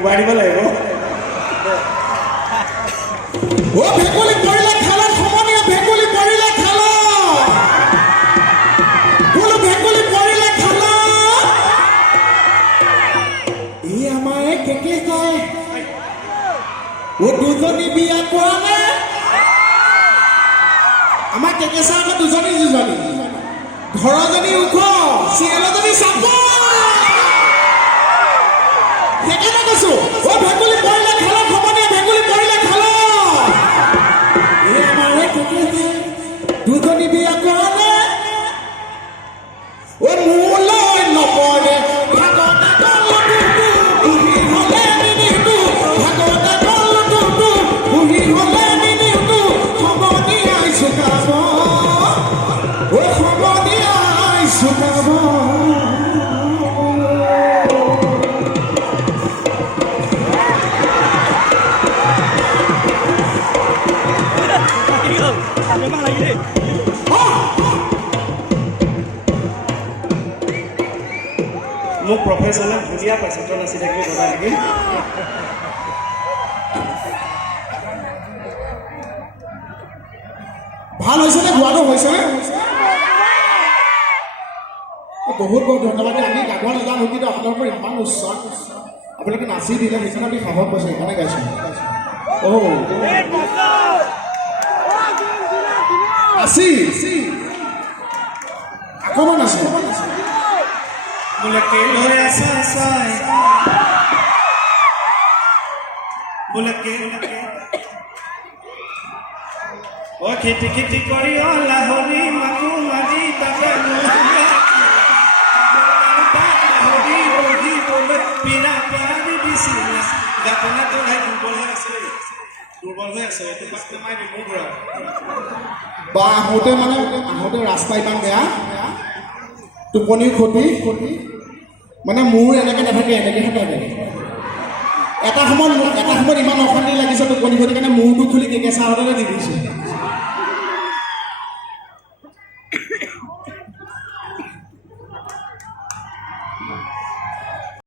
Dubai দিব লাগিব ও ভেকুলী পৰিলে খালত সমনীয়া ভেকুলী পৰিলে খালত বোলো ভেকুলী পৰিলে খালত ই আমাৰ কেকে কয় ও দুজনী বিয়া কোৱা নাই আমাৰ কেকে চাৰ আকৌ দুজনী ঘৰজনী ওখ চিৰিয়েলজনী চাব সেইকাৰণে কৈছো ও ভেকুলী পৰিলে খালত সমনীয়া ভেকুলী পৰিলে খালত দুজনী বিয়া কৰালে ও মোলৈ নপৰে ভাগতে গলটো বুহি হলে মিনিটো ভাগতে গলটো বুহি হলে মিনিটো সমনীয়াই চুকাব ও সমনীয়াই চুকাব মোক প্ৰফেচনে বুজিয়া পাইছে তই নাচি থাকিলে কথা থাকিম ভাল হৈছে নে গোৱাটো হৈছে বহুত বহুত ধন্যবাদ আমি গাব নাজানো কিন্তু আপোনালোকৰ ইমান উৎসাহ আপোনালোকে নাচি দিলে সেইকাৰণে আমি সাহস পাইছোঁ সেইকাৰণে গাইছোঁ আছি অকণমান আছে বোলে কেলৈ আছা চাই বোলে ও খেতি খেতি কৰি লাহৰি মাকু মাৰি তাকে পিনা পাৰি দিছিলা গাপনাটো দুৰ্বল হৈ আছে এইটো পাছতে মাই দিব পৰা বা আহোঁতে ৰাস্তা ইমান বেয়া টোপনিৰ ক্ষতি মানে মোৰ এনেকৈ নাথাকে এনেকৈহে থাকে এটা সময়ত ইমান অশান্তি লাগিছে টোপনি ক্ষতি কাৰণে মূৰটো খুলি কেঁচা হাততে দি দিছোঁ